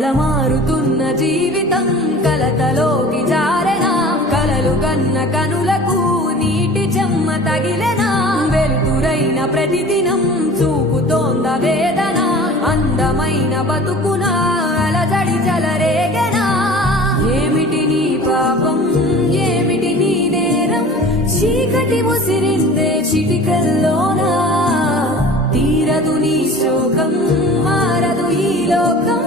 కళమారుతున్న జీవితం కలతలోకి జారెనా కలలు కన్న కనులకు నీటి చెమ్మ తగిలెనా వెలుతురైన ప్రతిదినం చూపుతోంద వేదన అందమైన బతుకున అలజడి చలరేగెనా ఏమిటి నీ పాపం ఏమిటి నీ నేరం చీకటి ముసిరిందే చిటికల్లోనా తీరదు నీ శోకం మారదు ఈ లోకం